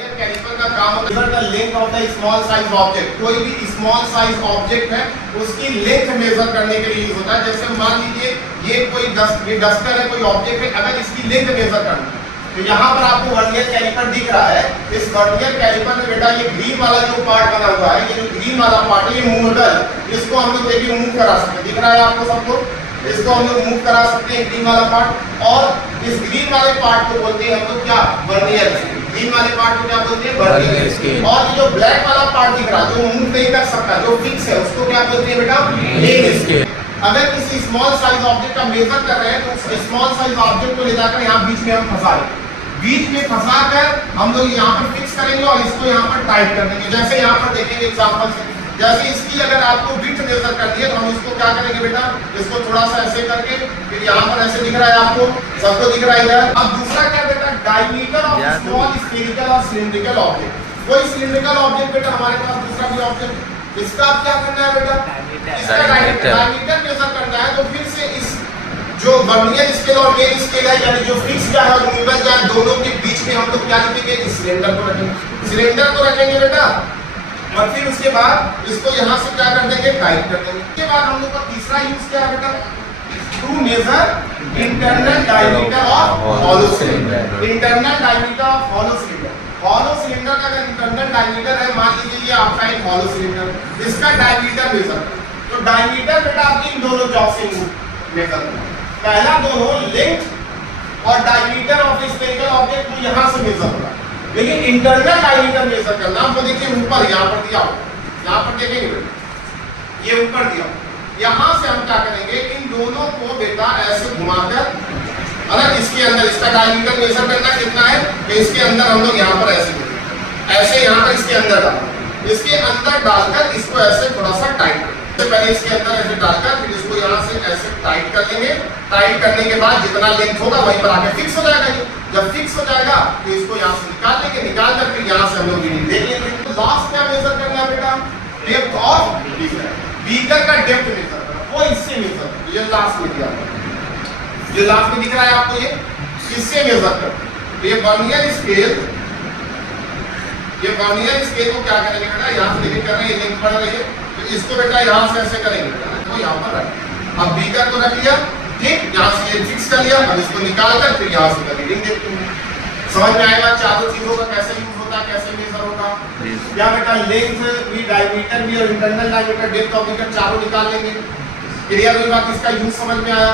Caliper का काम होता है length of the small size object. कोई भी स्मॉल साइज ऑब्जेक्ट है उसकी लेंथ मेजर करने के लिए यूज होता है। जैसे मान लीजिए ये कोई डस्टर है, कोई ऑब्जेक्ट है, अगर इसकी लेंथ मेजर करना है तो यहाँ पर आपको वर्नियर कैलिपर दिख रहा है। इस वर्नियर कैलिपर में बेटा ये ग्रीन वाला जो पार्ट बना हुआ है, ये जो ग्रीन वाला पार्ट है ये मूवेबल, इसको हम लोग देखिए मूव करा सकते हैं। दिख रहा है आपको सबको? इसको हम लोग मूव करा सकते हैं ग्रीन वाला पार्ट। और इस ग्रीन वाले पार्ट को बोलते हैं हम लोग क्या? Vernier scale. ग्रीन वाले पार्ट को क्या बोलते हैं? Vernier scale. और ये जो ब्लैक वाला पार्ट दिख रहा है जो मूव नहीं कर सकता, जो फिक्स है, उसको क्या बोलते हैं बेटा? Main scale. अगर किसी स्मॉल साइज ऑब्जेक्ट का मेजर कर रहे हैं तो उस स्मॉल साइज ऑब्जेक्ट को ले जाकर यहाँ बीच में हम फंसा लेंगे। बीच में फंसा कर हम लोग यहाँ पर फिक्स करेंगे और इसको यहाँ पर टाइट कर देंगे। जैसे यहाँ पर देखेंगे एग्जांपल से, जैसे इसकी अगर आपको विड्थ मेजर कर दिया तो हम इसको क्या करेंगे बेटा? इसको थोड़ा सा ऐसे करके फिर यहाँ पर ऐसे दिख रहा है आपको, सबको दिख रहा है इधर। अब दूसरा क्या बेटा? डायमीटर ऑफ स्मॉल स्फेरिकल और सिलिंड्रिकल ऑब्जेक्ट। कोई सिलिंड्रिकल ऑब्जेक्ट बेटा हमारे पास दूसरा भी ऑब्जेक्ट, इसका अब क्या करना है बेटा? इसका डायमीटर मेजर करना है। तो फिर से इस जो वर्नियर स्केल और मेन स्केल है, यानी जो फिक्स क्या है और मूवेबल क्या है, दोनों के बीच में हम लोग क्या लिखेंगे? इस सिलेंडर को रखेंगे। सिलेंडर को रखेंगे बेटा और फिर उसके बाद इसको यहाँ से क्या कर देंगे? टाइट कर देंगे। उसके बाद हम लोग का तीसरा यूज क्या है बेटा? To measure internal diameter of hollow cylinder. Internal diameter of hollow cylinder. Hollow cylinder का अगर इंटरनल डायमीटर है, मान लीजिए ये आपका एक हॉलो सिलेंडर, इसका डायमीटर मेजर, तो डायमीटर बेटा आपकी इन दोनों जॉब से मेजर करना। पहला दोनों लेंथ और डायमीटर ऑफ स्फेरिकल ऑब्जेक्ट को यहां से मेजर होगा, लेकिन इंटरनल डायमीटर मेजर करना आपको देखिए ऊपर यहां पर दिया हो, यहां पर देखेंगे ये ऊपर दिया हो। यहां से हम क्या करेंगे? इन दोनों को बेटा ऐसे घुमाकर, अगर इसके अंदर इसका डायमीटर मेजर करना कितना है तो इसके अंदर हम लोग यहां पर ऐसे यहां पर इसके अंदर डालेंगे। इसके अंदर डालकर इसको ऐसे थोड़ा सा टाइट करेंगे। पहले इसके अंदर ऐसे डालकर फिर इसको यहाँ से ऐसे टाइट कर लेंगे। टाइट करने के बाद जितना लेंथ होगा वहीं पर आके फिक्स हो जाएगा। ये जब फिक्स हो जाएगा तो इसको यहाँ से निकाल लेंगे। निकाल कर फिर यहाँ से हम लोग रीडिंग देख लेंगे। तो लास्ट क्या मेजर करना है बेटा? Depth of beaker. बीकर का डेप्थ मेजर करना, वो इससे मेजर करना। ये लास्ट में दिया जो लास्ट में दिख रहा है आपको, ये इससे मेजर करना। तो ये वर्नियर स्केल, ये वर्नियर स्केल को क्या करेंगे बेटा? यहाँ से लेके कर रहे हैं, ये लिंक पड़ रही है, तो इसको बेटा यहाँ से ऐसे करेंगे तो यहाँ पर रखें। अब बीकर को रख लिया, ठीक, यहाँ से ये फिक्स कर लिया। अब इसको निकाल कर फिर यहाँ से रीडिंग देखते हैं। समझ में आएगा चारों चीजों का कैसे यूज होता है, कैसे मेजर होगा। क्या बेटा? लेंथ भी, डायमीटर भी और internal diameter, depth of beaker चारों निकाल लेंगे। क्लियर हुई बात? इसका यूज समझ में आया?